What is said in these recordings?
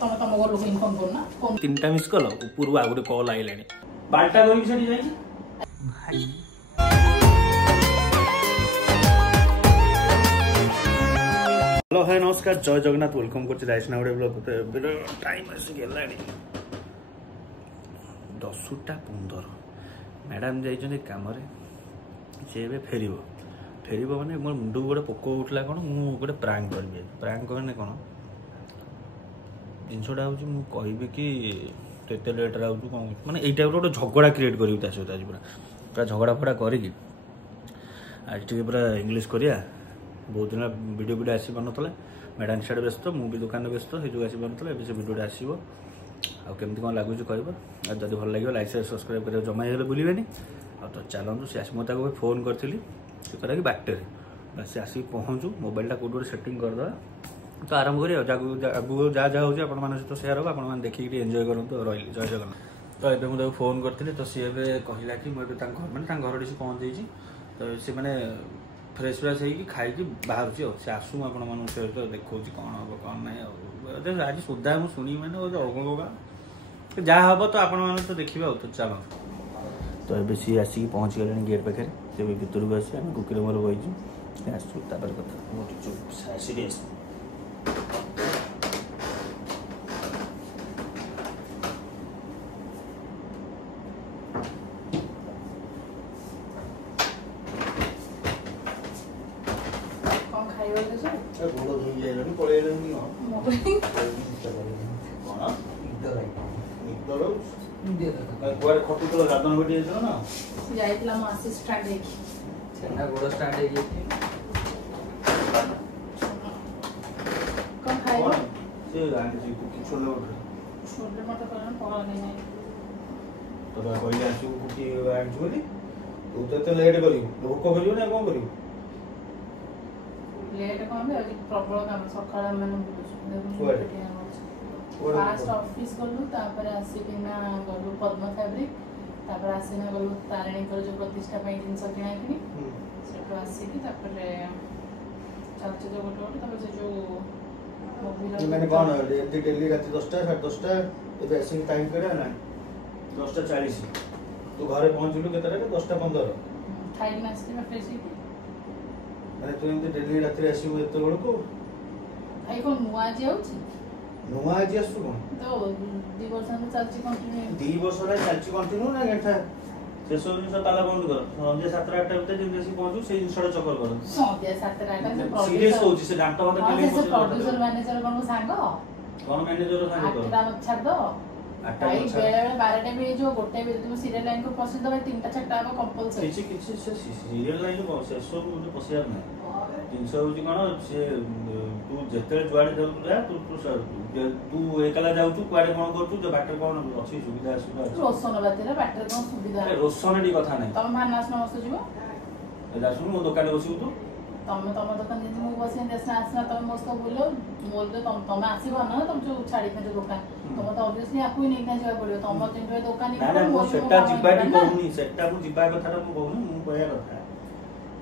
ତମ ତମ ଘର ଲୋକ ଇନଫର୍ମ କରୁନା ଫୋନ 3ଟା ମିସ୍ କଲ ଉପରୁ ଆଉ ଗୋଟେ କଲ୍ ଆଇଲାଣି ବାଲ୍ଟା କରିକି ସେଠି ଯାଇକି हेलो हाय नमस्कार जय जगन्नाथ वेलकम कर राइसनागुड़ा ब्लॉग टाइम आसिक 10टा 15 मैडम जाइए कम सी फेर माने मोर मुंड गोटे पोक उठला कौन मुझे गोटे प्रांक करी प्रांक मैंने कौन जिनसा हूँ मुझे कि एत लेट्रे आऊँ कौन मैंने यही टाइप गोटे झगड़ा क्रिएट करी सहित आज पूरा झगड़ा फड़ा करी आज टे पूरा इंग्लीश करिया बहुत दिन वीडियो आसी पार ना मैडम सियाड़े व्यस्त मुझे दुकान व्यस्त से जो आसी पार ना से वीडियो आसो आमती कौन लगुच कह जब भल लगे लाइक शेयर सब्सक्राइब कर जमा ही बुलेनि तो चलतु सी आस मुझे फोन करी कि बाटे से आसिक पहुँचू मोबाइलटा कौट गोटे सेटिंग करदे तो आरंभ करें आगू जहाँ जहाँ हो सहित सेयार हम आप देखिए एंजॉय करूँ रही जय जगन्नाथ तो ये मुझे फोन करी तो सी कहला कि मुझे मैंने घर टी पहुँच तो सी मैंने फ्रेश फ्रेश होगी खाई बाहर से आसू आपण सहित देखा कौन हम कौन ना आज सुधा मुझे शुणी मैंने जहाँ हम तो आप तो देखिए तो चलो तो ये सी आसिक पहुँच गले गेट पाखे से भर को आसी आम कुकुर मोर बहीचु आसू कथा सीरीयस प्रबल काम सकाळ फास्ट ऑफिस गलु आसिकिना गलु पद्म फैब्रिक आसिना गलु तारिणी जो प्रतिष्ठा जिनस किणा कि आसिक चलचित्र गोटे गोटे से जो मैंने कौन डेली रात 10टा 10:30 ये आसिक टाइम केड़ा ना 10:40 तू घरे पहुंचलु केतरे 10:15 खाई नास्ते में फ्रेश मैंने तू एमती डेली रात आसू एत बड़ को भाई कौन नुआ आज आउची नुआ आज आसु कौन तो 2 वर्ष में चलची कंटिन्यू 2 वर्ष रे चलची कंटिन्यू ना गेठा से सब जिन ताला बंद कर संध्या 7:08 बजे जिन से पहुंचू से जिनसडा चक्कर कर संध्या 7:08 से सीरियस होची से डांट मत टेली प्रोड्यूसर मैनेजर कौन सांग कौन मैनेजर सांग कर आटा मत छाड़ दो भाई बेले 12टा भी जो गोटे भी तुम सीरियल लाइन को पसंद भाई 3टा 4टा अब कंपलसरी किछि से सीरियल लाइन को से सब मुझे पसियार नहीं जिनस होची कोन से तू जेते जुआडे जाऊ जा तू एकला जाऊ तू कुआडे कोन करतु जो बाटर कोन अछि सुविधा सुविधा रोशन बातेरे बाटर कोन सुविधा रोशन डी कथा नहीं तम मानस न बस जीवो जा सुन मो दुकान बसिउ तू तम दुकान जे मो बसे देसना आसना तम मस्त बोलो मोल तो तम आसीबो ना तम जो छाड़ी के दुकान तम तो ऑब्वियसली आपको ही नहीं जाय पड़ियो तम जिन दुकान नहीं मो सेटा जिबाडी कहूनी सेटा मु जिबा कथा मु कहूनी मु कहया कथा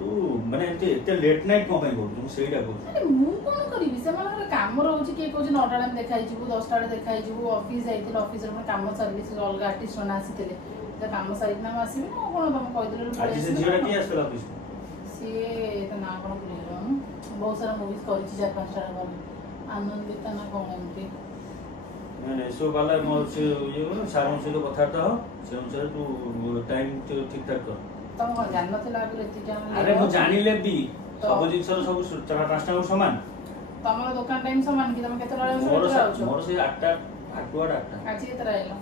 तू माने एते लेट नाइट को पे बोलू मु सेटा बोलू अरे मु कोन करिवि से माने काम रहउची के कोज 9टा टाइम देखाइ जिवु 10टा रे देखाइ जिवु ऑफिस जाइतिल ऑफिस रे काम सर्विस अलग आर्टिस्ट ना आसीतिले जे काम साइड ना आसीबि ना कोन तम कहि दिले आज से जियोटा की आसला ऑफिस से त ना कोन बुलिलो बहुत सारा मूवीज करिछि 4-5टा रे आनंदिता ना कोन एमपी मैंने सो वाला मो से ये सारों से तो कथाटा हो से अनुसार तू टाइम ठीक ठाक कर तम जान नथिला कि एति टाइम अरे मु जानि लेबी सब जिंस सब 4-5टा को समान तमरो दुकान टाइम समान कि तम केते रहे मोर से 8टा 8:08 आज केते रहलो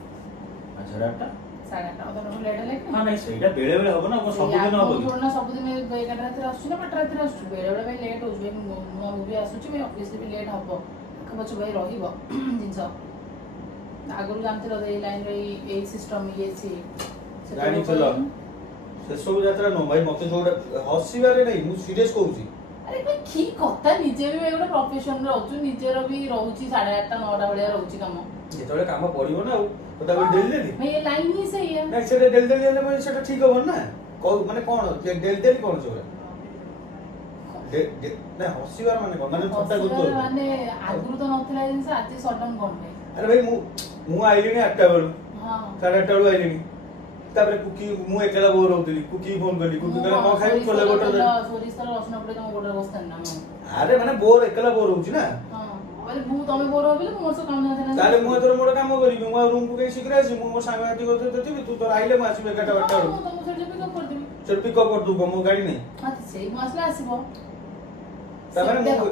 अच्छा 8टा 8:30 तो लेट ले हां नहीं सेटा बेले बेले हो ना सब दिन हो थोड़ा सब दिन 11 रात रे आसु ना 8 रात रे आसु बेले बेले भाई लेट हो जे मो भी आसु छी भाई ऑफिस भी लेट हबो खबच भाई रहिबो जिंस आगुर जानते रहे लाइन रे ए सिस्टम ये सी जानि चलो से सब यात्रा नो भाई मते जोडा हसीबारे नहीं मु सीरियस कहूची अरे भाई की कथा निजे भी एगोटा प्रोफेशन रे रहउछु निजेर भी रहउची 8:30 9टा बडिया रहउची काम जेतले काम पड़िबो ना तो डेली डेली भाई ये लाइन ही सही है नहीं से डेली डेली ले माने सेटा ठीक हो ना को माने कोन डेली डेली कोन जोरा ନା ହସିବାର ମାନେ କଣ ମାନେ ଥଟ୍ଟା କରୁଛ ମାନେ ଆଗରୁ ତ ନଥିଲା ଏ ଜିନିଷ ଆଜି ସଡନ କଣ ପାଇଁ? ଆରେ ଭାଇ ମୁଁ ଆଇଲିଣି 8ଟା ବେଳୁ ହଁ 8:30 ବେଳୁ ଆଇଲିଣି ତାପରେ କୁକି ମୁଁ ଏକଲା ବୋର ହଉଥିଲି କୁକି ଫୋନ କଲି କୁକି କହିଲା କଣ ଖାଇବୁ ଛୋଲେ ବଟର ସୋରିଷ ତେଲ ରସୁଣ ପଡେ ତମ ଗୋଡରେ ବସିଥାନ୍ତି ନା ମୁଁ। ଆରେ ମାନେ ବୋର ଏକଲା ବୋର ହଉଛି ନା ହଁ ମାନେ ମୁଁ ତମେ ବୋର ହବିଲେ ମୋର ସବୁ କାମ ନଥିଲା। ତାହେଲେ ମୁଁ ଏଥର ମୋର କାମ କରିବି ମୁଁ ଆଉ ରୁମକୁ କାଇଁ ଶୀଘ୍ର ଆସିବି ମୁଁ ମୋ ସାଙ୍ଗସାଥି କଥା ଥିବି ତୁ ତୋର ଆଇଲେ ମୁଁ ଆସିବି 11ଟା 12ଟା ବେଳକୁ ମୁଁ ତମକୁ ସେଠି ପିକଅପ୍ କରିଦେବି। ସେଠି ପିକଅପ୍ କରିଦବୁ ମୋ ଗାଡି ନାହିଁ ହଁ ସେଇ ମୁଁ ଆସିଲେ ଆସିବ। ତାମାନେ ମୁଁ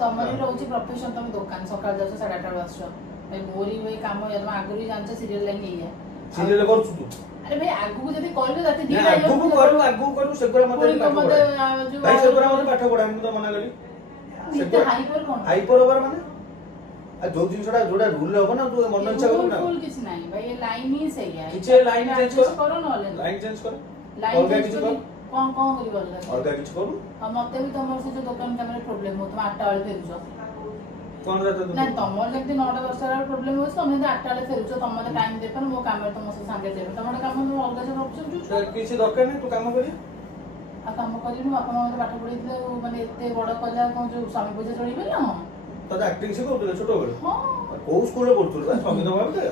ତମର ବି ରହୁଛି ପ୍ରଫେସନ ତମେ ଦୋକାନ ସକାଳ ଯାଉଛ 8:30 ବେଳୁ ଆସୁଛ ଭାଇ ମୋରି ଭାଇ କାମ ତମେ ଆଗରୁ ବି ଜାଣିଛ ସିରିୟଲ ଲାଇନ ଏଇଆ ସିରିୟଲ କରୁଛୁ ତୁ ଆରେ ଭାଇ ଆଗକୁ ଯଦି କରିବେ ରାତି ନା 2ଟା ଆଗକୁ କରୁ ସେଗୁରା ମତେ ପାଠ ପଢା ଭାଇ ସେଗୁରା ମତେ ପାଠ ପଢା ମୁଁ ତ ମନା କଲି ହାଇପର କଣ ହାଇପର ହବାର ମାନେ ଆଉ ଯୋଉ ଜିନିଷଟା ଯୋଉଟା ରୁଲ ହବ ନା ତୁ ମନ ଇଚ୍ଛା କରିବୁ ନା କିଛି ନାହିଁ ଭାଇ ଏ ଲାଇନ ହିଁ ସେଇଆ କିଛି ଲାଇନ ଚେଞ୍ଜ କର ନହେଲେ ଲାଇନ ଚେଞ୍ଜ କର ଲାଇନ ଅଲଗା ଚେଞ୍ଜ କିଛି କରି କର କଣ କରିବ ଅଲଗା କିଛି କରୁ ଆଉ ମତେ ବି ତମର ସେ ଯୋଉ ଦୋକାନ କାମରେ ପ୍ରୋବ୍ଲେମ ହଉ ତମେ 8ଟା ବେଳେ ଫେରୁଛ କଣ ରାତ ନା ତମର ଯେମିତି 9ଟା 10ଟା ବେଳେ ପ୍ରୋବ୍ଲେମ ହଉଛି ତମେ ଯଦି 8ଟା ବେଳେ ଫେରୁଛ ତମ ମତେ ଟାଇମ ଦେଇପାର ମୋ କାମରେ ତମ ସହ ସାଙ୍ଗରେ ଦେବେ ତମର କାମ ତମ ଅଲଗା ସବୁ ରଖୁଛ କିଛି ଦରକାର ନାହିଁ ତୁ କାମ କରିବୁ ଆଉ କାମ କରିବି ବାପା ମା ମତେ ପାଠ ପଢେଇଥିଲେ ଆଉ ମାନେ ଏତେ ବଡ କଲା କଣ ଯୋଉ ସ୍ୱାମୀ ପଇସା ଚଳିବେ ନା ତତେ ଆକ୍ଟିଂ ଶିଖଉଥିଲେ ଛୋଟବେଳେ ହଁ କୋଉ ସ୍କୁଲରେ ପଢୁଥିଲୁ ବା ସଙ୍ଗୀତ ଭାବରେ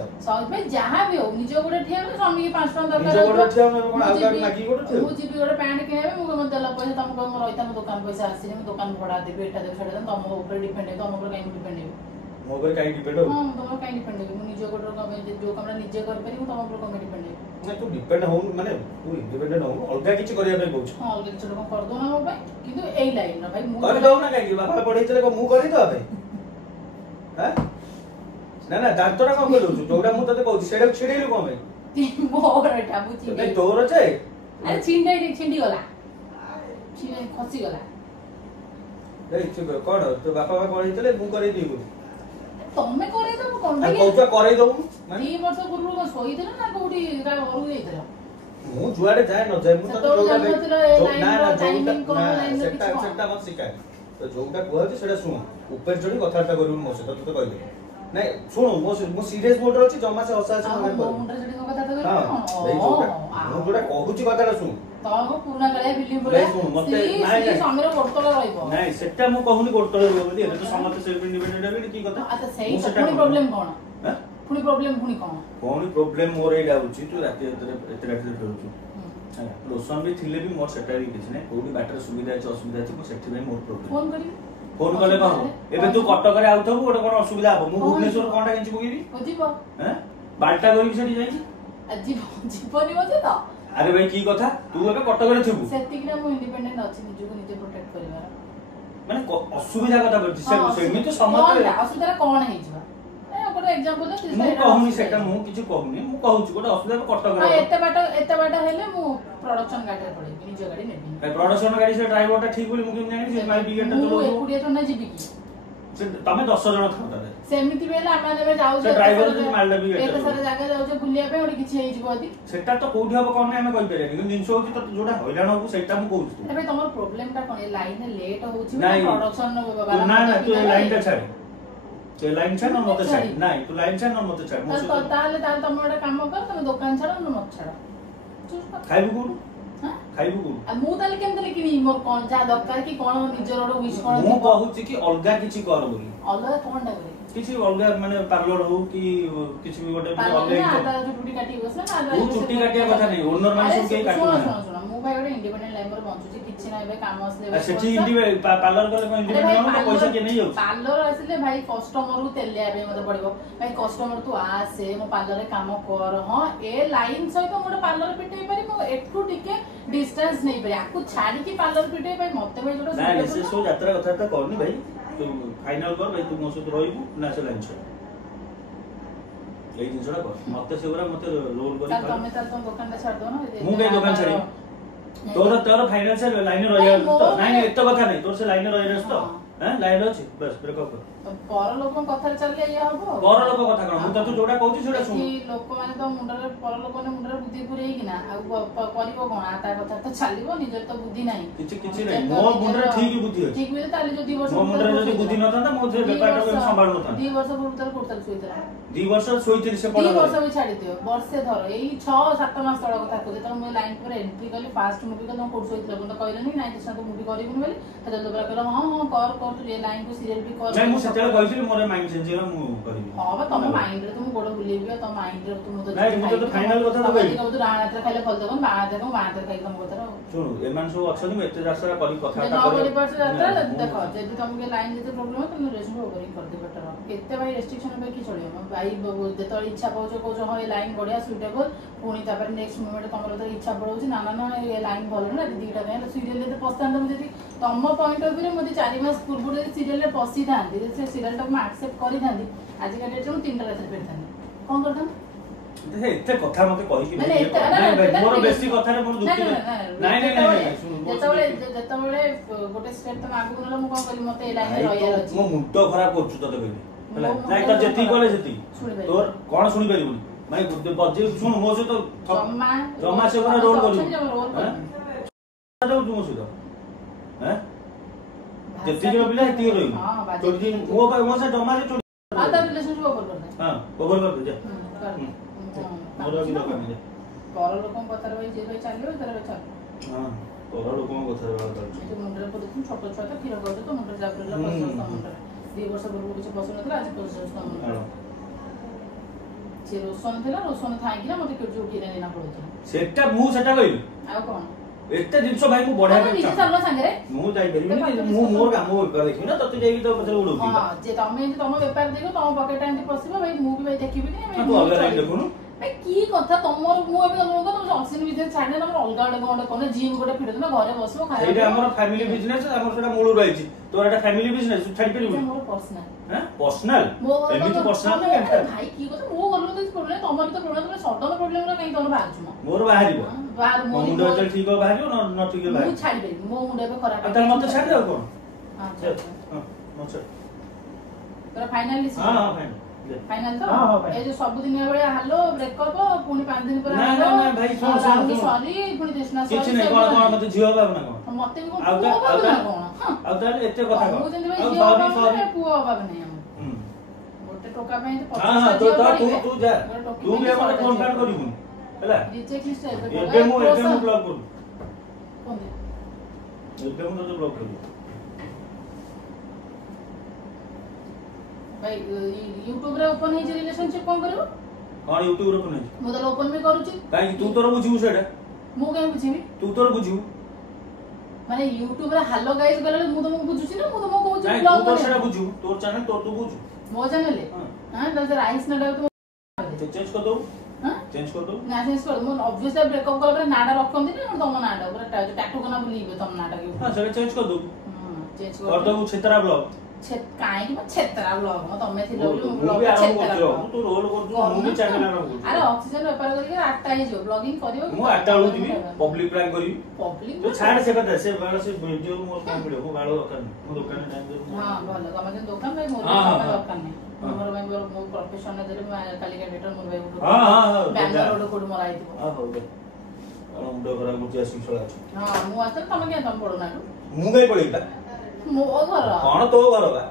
ଭାଇ ଯାହା ବି ହଉ ନିଜ ଗୋଟେ ଠିଆ ହେଲେ ସ୍ୱାମୀ 5 ଟଙ୍କା ନିଜ ଦରକାର ଗୋଡରେ ଠିଆ ହେଲେ କଣ ଆଉ କାହାକୁ ମାଗିକି ଗୋଟେ ଠିଆ ମୁଁ ଯିବି ଗୋଟେ ପ୍ୟାଣ୍ଟ କିଣିବି ମୁଁ କହିବି ଦେଲା ପଇସା ତମେ କହିବ ମୋର ରହିଥା ମୋ ଦୋକାନ ପଇସା ଆସିନି ମୁଁ ଦୋକାନ ଭଡା ଦେବି ଏଟା ଦେବି ସେଟା ଦେବି ତମ ଉପରେ ଡିପେଣ୍ଡ ହେବି ତମ ଉପରେ କାହିଁକି ଡିପେଣ୍ଡ ହେବି ମୋ ଉପରେ କାହିଁ ଡିପେଣ୍ଡ ହବୁ ହଁ ତମର କାହିଁ ଡିପେଣ୍ଡ ହେବି ମୁଁ ନିଜ ଗୋଡରେ କଣ ପାଇଁ ଯୋଉ କାମଟା ନିଜେ କରିପାରିବି ତମ ଉପରେ କଣ ଡିପେଣ୍ଡ ହେବି ନା ତୁ ଡିପେଣ୍ଡ ହଉନୁ ମାନେ ତୁ ଇଣ୍ଡିପେଣ୍ଡେଣ୍ଟ ହଉନୁ ଅଲଗା କିଛି କରିବା ପାଇଁ କହୁଛୁ ହଁ ଅଲଗା କିଛି ଲୋକ କରିଦଉନା ମୋ ପାଇଁ କିନ୍ତୁ ଏଇ ଲାଇନ ଭାଇ ମୁଁ କରିଦଉ ନା କାହିଁକି ବାପା ପଢେଇଥିଲେ କଣ ମୁଁ କରିଦବା ପାଇଁ ହାଁ ନା ନା ଦାନ୍ତଟା କଣ କରିଦଉଛୁ ଯୋଉଟା ମୁଁ ତତେ କହୁଛି ସେଇଟାକୁ ଛିଡେଇଲୁ କଣ ପାଇଁ ମୋର ଏଟା ମୁଁ ନାଇଁ ତୋର ଯେ ଆରେ ଛିଣ୍ଡିଗଲା ଖସିଗଲା କଣ ତୋ ବାପା ପଢେଇଥିଲେ ମୁଁ କରେଇଦେବି ବୋଲି ତମେ କରେଇଦବ କଣ କହୁଛୁ କରେଇ ଦବୁ 2 ବର୍ଷ ପୂର୍ବରୁ କଣ ଶୋଇଥିଲ ନା କୋଉଠି ଘରକୁ ଯାଇଥିଲ ମୁଁ ଯୁଆଡେ ଯାଏ ନ ଯାଏ ମୁଁ ତତେ ଯୋଉଟା ସେଟା ମତେ ଶିଖାଏ ତ ଯୋଉଟା କୁହାଉଛି ସେଟା ଶୁଣ ଉପରେ ଚଢି କଥାବାର୍ତ୍ତା କରିବୁନି ମୋ ସହିତ ତତେ କହିଲି ନାଇଁ ଶୁଣୁ ମୁଁ ସିରିୟସ ମୋଡରେ ଅଛି ଜମା ସେ ହସା ହସି ମୁଁ ଯୋଉଟା କହୁଛି କଥାଟା ଶୁଣୁ ତମ ପୁରୁଣା କାଳିଆ ଫିଲ୍ମ ଭଳିଆ ସ୍ୱାମୀର ଗୋଡତଳ ରହିବ ନାଇଁ ସେଟା ମୁଁ କହୁନି ଗୋଡତଳ ରହିବ ବୋଲି ଏବେ ତ ସମସ୍ତେ ସେଲ୍ଫ ଇଣ୍ଡିପେଣ୍ଡେଣ୍ଟ ହେଲେଣି କି କଥା ଆଚ୍ଛା ସେଇ ପୁଣି ପ୍ରୋବ୍ଲେମ କଣ ପୁଣି ପ୍ରୋବ୍ଲେମ ପୁଣି କଣ ପ୍ରୋବ୍ଲେମ ମୋର ଏଇଟା ହଉଛି ତୁ ରାତି ଏତେ ରାତିରେ ଫେରୁଛୁ ହେଲା ଲୋସନ ବି ଥିଲେ ବି ମୋର ସେଟା ବି କିଛି ନାହିଁ କୋଉଠି ବାଟରେ ସୁବିଧା ଅଛି ଅସୁବିଧା ଅଛି ମୁଁ ସେଥିପାଇଁ ମୋର ପ୍ରୋବ୍ଲେମ ଫୋନ କରିବି ଫୋନ କଲେ କଣ ହବ ଏବେ ତୁ କଟକରେ ଆଉଥିବୁ ଗୋଟେ କଣ ଅସୁବିଧା ହବ ମୁଁ ଭୁବନେଶ୍ୱର କଣଟା କେଞ୍ଚି ପକେଇବି ଯିବ ବାଲ୍ଟା କରିବି ସେଠି ଯାଇକି ଯିବନି ବୋଧେ ତ ଆରେ ଭାଇ କି କଥା ତୁ ଏବେ କଟକରେ ଥିବୁ ସେତିକି ନା ମୁଁ ଇଣ୍ଡିପେଣ୍ଡେଣ୍ଟ ଅଛି ନିଜକୁ ନିଜେ ପ୍ରୋଟେକ୍ଟ କରିବାର ମାନେ ଅସୁବିଧା କଥା ବଲଛି ସେମିତି ସମସ୍ତେ ଅସୁବିଧା କଣ ହେଇଯିବ ଗୋଟେ ଏକ୍ସାମ୍ପଲ ମୁଁ କହୁନି ସେଟା ମୁଁ କିଛି କହୁନି ମୁଁ କହୁଛି ଗୋଟେ ଅସୁବିଧା କଟକରେ ଏତେ ବାଟ ହେଲେ ମୁଁ ପ୍ରଡକ୍ସନ ଗାଡିରେ ପଳେଇବି ନିଜ ଗାଡି ନେବି ପ୍ରଡକ୍ସନ ଗାଡି ସେ ଡ୍ରାଇଭରଟା ଠିକ ବୋଲି ମୁଁ କେମିତି ଜାଣିବି ସେ ମାଇ ବିଗେଟଟା ଚଲାଉଥିବ ମୁଁ ଏକୁଟିଆ ଥୋଡି ଯିବି କି ତମେ 10 ଜଣ ଥାଅ ତାହେଲେ ସେମିତି ବି ହେଲେ ଆମେ ଯେବେ ଯାଉଛୁ ଡ୍ରାଇଭର ଯଦି ମାଲଟା ବି ଏତେ ସାରା ଜାଗା ଯାଉଛୁ ବୁଲିବା ପାଇଁ ଗୋଟେ କିଛି ହେଇଯିବ ଯଦି ସେଟା ତ କୋଉଠି ହବ କଣ ଆମେ କହିପାରିବାନି କିନ୍ତୁ ଜିନିଷ ହଉଛି ତ ଯୋଉଟା ହଇରାଣ ହବୁ ସେଇଟା ମୁଁ କହୁଛି ଏବେ ତମର ପ୍ରୋବ୍ଲେମଟା କଣ ଲାଇନରେ ଲେଟ୍ ହଉଛି ପ୍ରଡକ୍ସନ ନା ନା ତୁ ଏ ଲାଇନଟା ଛାଡ ତୁ ଏ ଲାଇନ ଛାଡ ମତେ ଛାଡ ନାଇଁ ତୁ ଲାଇନ ଛାଡ ମତେ ଛାଡ ତାହେଲେ ତମେ ଗୋଟେ କାମ କର ତମେ ଦୋକାନ ଛାଡ ମତେ ଛାଡ ଖାଇବୁ କୋଉଠୁ ଖାଇବୁ କୋଉଠୁ ମୁଁ ତାହେଲେ କେମିତି କିଣିବି ମୋର କଣ ଯାହା ଦରକାର କି କଣ ନିଜର ଗୋଟେ ୱିଶ୍ କଣ ମୁଁ କହୁଛି କି ଅଲଗା କିଛି କର ବୋଲି ଅଲଗା କଣଟା କରେ କିଛି ଅଲଗା ମାନେ ପାର୍ଲର ହଉ କି କିଛି ବି ଗୋଟେ ଅଲଗା ଚୁଟି କାଟିବ ଚୁଟି କାଟିବା କଥା ନାହିଁ ଓନର ମାନେ ସବୁ କେହି କାଟୁନାହାନ୍ତି ମୁଁ ଭାଇ ଗୋଟେ ଇଣ୍ଡିପେଣ୍ଡେଣ୍ଟ ଲାଇଫରେ ବଞ୍ଚୁଛି କିଛି ନାହିଁ ଏବେ କାମ ଆସିଲେ ସେଠି ପାର୍ଲର ଗଲେ କଣ ଇଣ୍ଡିପେଣ୍ଡେଣ୍ଟ ପଇସା କିଏ ନେଇ ଯାଉଛି ପାର୍ଲର ଆସିଲେ ଭାଇ କଷ୍ଟମରକୁ ତେଲିବା ପାଇଁ ମତେ ପଡିବ ଭାଇ କଷ୍ଟମର ତୁ ଆସେ ମୋ ପାର୍ଲରରେ କାମ କର ହଁ ଏ ଲାଇନ ସହିତ ମୁଁ ଗୋଟେ ପାର୍ଲର ପିଟେଇ ପାରି ମୁଁ ଏଠୁ ଟିକେ ଡିଷ୍ଟାନ୍ସ ନେଇପାରି ଆକୁ ଛାଡିକି ପାର୍ଲର ପିଟେଇ ପାରି ମତେ ଭାଇ ଯୋଉଟା ନାଇଁ ସେ ସବୁ ଯାତ୍ରା କଥାବାର୍ତ୍ତା କରନି ଭାଇ ତୁ ଫାଇନାଲ କର ଭାଇ ତୁ ମୋ ସହିତ ରହିବୁ ନା ସେ ଲାଇନ ଛାଡ ଏଇ ଜିନିଷଟା କର ମତେ ସେଗୁରା ମତେ ରୋଲ କରି ତମେ ତାହେଲେ ତମ ଦୋକାନଟା ଛାଡି ଦବ ନା ମୁଁ କାଇଁ ଦୋକାନ ଛାଡିବି ତୋର ଫାଇନାନ୍ସିଆଲ ଲାଇନରେ ରହିବାର ଅଛି ତ ନାଇଁ ଏତେ କଥା ନାହିଁ ତୋର ସେ ଲାଇନରେ ରହିବାର ଅଛି ତ ଲାଇନରେ ଅଛି ବାସ୍ ବ୍ରେକଅପ୍ କର पर लोक कथार चलले या हबो पर लोक कथा कोन मु तू जोडा कहू छी जोडा सुन लोक माने तो मुंडरे पर लोक ने मुंडरे बुद्धि पुरै कि ना आ करिवो कोन आता कथा तो चलिबो निजर तो बुद्धि नाही किछि नै मो मुंडरे ठीक बुद्धि अछि ठीक बिले ताले जो 2 वर्ष मो मुंडरे जदी बुद्धि नथांता मो जे व्यापार को संभाळ नथांता 2 वर्ष पूर्व कोटल सोइतरा 2 वर्ष सोइतरी से पड़ 2 वर्ष भी छाडी दियो वर्षे धर एई 6-7 मास तळ कथा को जेता मो लाइन पर एंट्री कली फास्ट मूवी को तुम कोट सोइतरा कोन कहले नै दिस तो मूवी करिबुन बेले हते तो कहला हां हां कर तू ये लाइन को सीरियल भी कर नै मु सेते कहइली मोर माइंड चेंज होला मु करिबी हां बा तुम माइंड रे तुम गोड़ बुलेबी तुम माइंड रे तुम तो नै मु तो फाइनल कथा तो कहली तो राणात्र खाइले फल देखो बाणत्र खाइ तुम कथा सुन एमान सब अक्षर में एते रास्ता करी कथा ना करि परछ यात्रा देखो जदी तुमके लाइन जते प्रॉब्लम तुम रेशन ओवरिंग कर दे बेटर केते भाई रेस्ट्रिक्शन पे की चलियो भाई जेतो इच्छा पाउछ कोछ हां ये लाइन बढ़िया सुटेबल पुनी तापर नेक्स्ट मोमेंट तमरो तो इच्छा पड़ौछ ना ना ना ये लाइन भलो ना दीटा कहले सीरियल ले पसंद हम जदी तम पॉइंट ऑफ व्यू रे मते 4 मास पूर्व रे सीरियल रे पसी थांदी से सीरियल तक मैं एक्सेप्ट करि थांदी आज का डेट में 3 रात पे थांदी कोन करथन एते कथा मते कहि कि मोर बेसी कथा रे मोर दुखी नै जेतबेले गोटे स्टेप तक आगु नला मु कोन करी मते लाइन रे रहिया अछि मो मुंडो खराब करछु तते कहली हला नै त जेती कोले जेती तोर कोन सुनि परिबुनी माने बजे सुन मो से तो जम्मा से कोन रोल करू हां तो तुम सुदा हैं जेती के बिला एती रही हां तो दिन मो से जम्मा से आधा रिलेशनशिप ओवर कर दे हां ओवर कर दे मोर भी दरकार नहीं पर लोकन कथार भाई जे भाई चलियो तेरे भाई चल हां पर लोकन कथार बात कर तो मुंडरे पर तुम छोटो छोटा खीर कर तो मुंडरे जा पड़ला पसंद मुंडरे 2 वर्ष पूर्व कुछ पसंद नथला आज पसंद मुंडरे से रोशन थला रोशन थाई कि ना मते केजो उठी देना पड़ो सेटा मु सेटा कहिल आ कोन एते जिंस भाई मु बढ़िया पे निजे चलना संगे रे मु जाई परिबी मु मोर काम मु कर देखि ना तते जाई तो पछले उडोती हां जे तम व्यापार देखो तम पॉकेट एंटी पसिबो भाई मु भी भाई देखिबी कि तू अलग लाइन देखुनु भाई की कथा तमर मु अबे तुम ऑक्सीजन बिजनेस छाडने तमर अलगा अलग कोन कोन जिम गोटे फिर ना घरे बसबो खाइ एटा हमर फैमिली बिजनेस हमर सेटा मूल रहिछि तोर एटा फैमिली बिजनेस छाडी परिबी मोर पर्सनल हैं पर्सनल एमी तो पर्सनल ना केनता भाई की कथा मो गलो तो प्रॉब्लम तमर तो प्रॉब्लम तुम सडन प्रॉब्लम ना कहीं तोर बाहर छु मोर बाहरिबो बाहर मो मुंडो चल ठीक हो बाहरिबो न ठीक हो बाहर मु छाडी दे मो मुंडो पे खराब त मते छाडी दे कोन अच्छा हां मते तोरा फाइनल लिस्ट हां हां फाइनल फाइनल तो हां हां ए जो सब दिन बेले हालो ब्रेकअप पुनी 5 दिन पर ना हालो ना भाई सुन सुन सॉरी पुनी कृष्णा सॉरी किछ नै कोन कोन मते जियो बाबू ना कोन मते भी कोन कोन आ ताले एते कथा मु कोन जंदे भाई जियो बाबू पुओ बाबू नै हम गोटे टोका पे तो 50 हां हां तो तू जा तू भी हमर फोन काट करिबुन हला रिचेक लिस्ट है एबे मु ब्लॉक कर कोन दे एबे मु तो ब्लॉक कर भाई YouTube रे ओपन है जे रिलेशनशिप कोन करबो कोन YouTube रे ओपन है मु तो ओपन भी करूची काई तू तोर बुझिबु सेटा मु काई बुझिबी तू तोर बुझिबु माने YouTube रे हेलो गाइस गले मु तो मु बुझुची ना मु तो मु कहूची तू ब्लॉग तोर सेटा बुझिबु तोर चैनल तोर तू बुझु मो चैनल हां तो राइस ना डाउ तो चेंज कर दो हां चेंज कर दो ना चेंज कर मु ऑब्वियसली ब्रेकअप कर नाडा रखम दिन तम नाडा पूरा टैटू करना बुलीबे तम नाडा के हां सेटा चेंज कर दो हां चेंज कर दो छेतरा ब्लॉग छेत काहे कि छेतरा ब्लॉग म तमे थिलो मु ब्लॉग भी आरंभ छेतरा करछु तू रोल करछु मु भी चैनल आरंभ करछु अरे ऑक्सीजन व्यापार करके 8 टा ही जो ब्लॉगिंग करियो मु 8 टा उठिबी पब्लिक प्रैंक करी पब्लिक तो छाड़ से कथा से बाल से वीडियो मोर काम मिलो मो बाल दरकार मो दुकान टाइम दे हां भलो तमे जे दुकान भाई मोर दरकार नहीं मोर भाई मो प्रोफेशन दे काली कैंडिडेट मोर भाई हां हां हां बैंगलोर रोड कोड मराई दिबो हां हो दे मुंडो खराब गुची आसी छला छ हां मु आते तमे के तम पड़ो ना मु गई पड़ीला मो घर कोन तो घर बा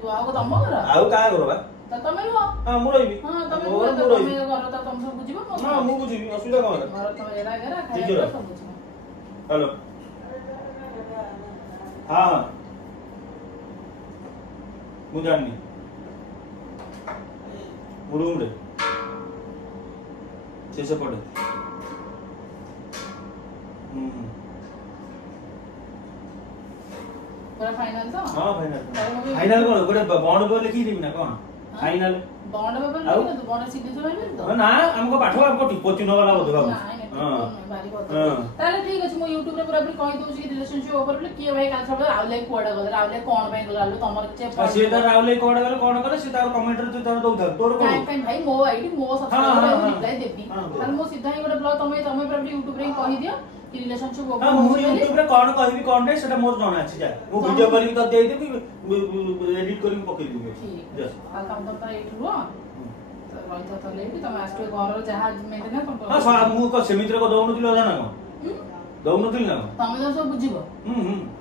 तू आगो तम घर आउ का घर बा त तमे रो हां मु रहिबी हां तमे मोर घर मु रहिबी घर त तम सब बुझिबो हां मु बुझिबी असुविधा कोन घर तमे एरा गेरा ठीक खाया है। सब बुझिबो हेलो हां मु जाननी मु रूम रे से पड़े पूरा फाइनल तो हां फाइनल फाइनल कोन गोटे बॉन्ड पर लिखि दिबी ना कोन फाइनल बॉन्ड पेपर लिखि तो बॉन्ड सिग्नेचर होइबे तो ना हमको पाठो आपको टिप्पो चिन्ह वाला बोध बाबू हां भारी बात ताले ठीक अछि मु YouTube रे पूरा पूरी कहि दउ छी रिलेशनशिप ओवर ले किए भाई काल सब रावले कोडा गले रावले कोन भाई गले तमर के से त रावले कोडा गले कोन करे से तार कमेंट रे तोर दउ था तोर कोन काई भाई मो आईडी मो सब्सक्राइबर रिप्लाई देबी ताले मो सीधा ही गोटे ब्लॉग तमे पूरा YouTube रे कहि दियो କି ରିଲେସନସିପ ହଁ ମୁଁ ୟୁଟ୍ୟୁବରେ କ'ଣ କହିବି କ'ଣ ନାହିଁ ସେଟା ମୋର ଜଣା ଅଛି ଯା ମୁଁ ଭିଡ଼ିଓ କରିକି ତ ଦେଇଦେବି ଏଡିଟ୍ କରିକି ପକେଇଦେବି ଆଉ ତମ ତ ଏଇଠି ରୁହ ରହିଥା ତାହେଲେ ବି ତମେ ଆସିବେ ଘରର ଯାହା ମେଣ୍ଟେନ ହଁ ମୁଁ ସେମିତିରେ ଦଉନଥିଲି ଅଜା ନା କ'ଣ ଦଉନଥିଲି ନା ତମେ ତ ସବୁ ବୁଝିବ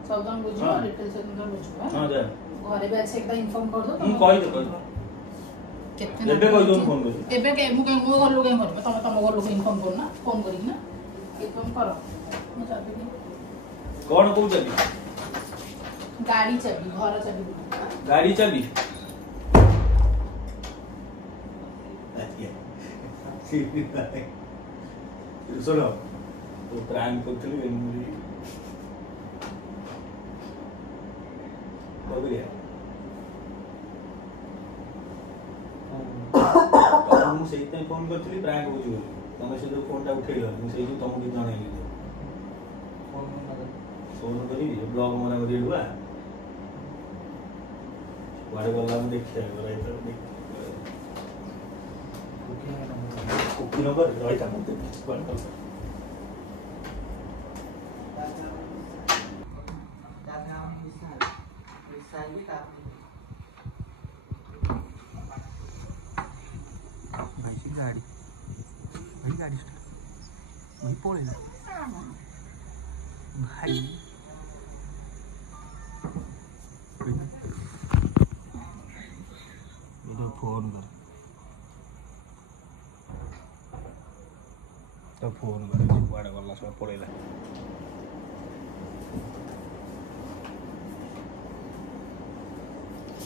ସବୁ ତମେ ବୁଝିବ ହଁ। ଡିଟେଲ୍ସ ତମେ ବୁଝିବ ହଁ ଯା ଘରେ ବି ଆସି ଏକଦା ଇନଫର୍ମ କରିଦବ ମୁଁ କହିଦେ କେତେ ଏବେ କହିଦଉ ଫୋନ୍ କରି ଏବେ ମୁଁ କାଇଁ ମୋ ଘର ଲୋକ କାଇଁ କରିବେ ତମେ ତମ ଘର ଲୋକ ଇନଫର୍ମ କରୁନା ଫୋନ୍ କରିକି ନା ଇନଫର୍ମ କର ମୁଁ ଚାବି କ'ଣ କହୁଛନ୍ତି ଗାଡ଼ି ଚାବି ଘର ଚାବି ଗାଡ଼ି ଚାବି ଶୁଣ ପ୍ରାଙ୍କ କରୁଥିଲି ମୁଁ ସେଇଥିପାଇଁ ଫୋନ୍ କରିଥିଲି ପ୍ରାଙ୍କ ହଉଛି ବୋଲି ତମେ ସେ ଯୋଉ ଫୋନ୍ଟା ଉଠେଇଲ ମୁଁ ସେଇ ଯୋଉ ତମକୁ ଜଣେଇଲି ଫୋନ୍ କରିବି ବ୍ଲଗ ମନା କରି ବା କୁଆଡ଼େ ଗଲା ମୁଁ ଦେଖିବାକୁ କୁକି ନମ୍ବର ରହିଥା ମୁଁ ଦେଖିଛି କୁଆଡ଼େ ଗଲା गाड़ी भाई गाड़ी वही पड़ेगा भाई फोन कर तो फोन कर कुआड़े गला सब पड़ेगा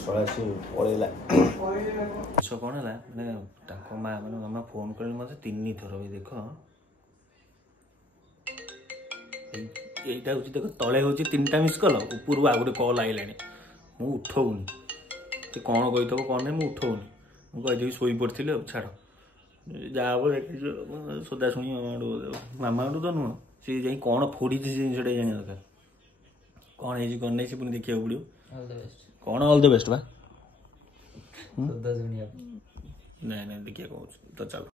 ଶଳା ସେ ପଳେଇଲା କ'ଣ ହେଲା ମାନେ ତାଙ୍କ ମା ମାନେ ମାମା ଫୋନ୍ କଲେ ମୋତେ 3 ଥର ବି ଦେଖ এইটা হচ্ছে দেখো তলে হচ্ছে 3টা মিস কল উপরু ଆଉ ଗୋଟେ କଲ୍ ଆଇଲାଣି ମୁଁ ଉଠଉନି ସେ କ'ଣ କହିଥିବ କ'ଣ ନାହିଁ ମୁଁ ଉଠଉନି ମୁଁ କହିଦେବି ଶୋଇପଡ଼ିଥିଲି ଆଉ ଛାଡ଼ ଯାହା ହବ ଦେଖିଛୁ ସଦା ଶୁଣି ମାମାଠୁ ତ ନୁହଁ ସେ ଯାଇ କ'ଣ ଫୋଡ଼ିଛି ସେ ଜିନିଷଟା ଜାଣିବା ଦରକାର କ'ଣ ହେଇଛି କ'ଣ ନାହିଁ ସେ ପୁଣି ଦେଖିବାକୁ ପଡ଼ିବ କ'ଣ ଅଲ୍ ଦ ବେଷ୍ଟ ବା ନାଇଁ ନାଇଁ ଦେଖିବାକୁ କହୁଛୁ ତ ଚାଲ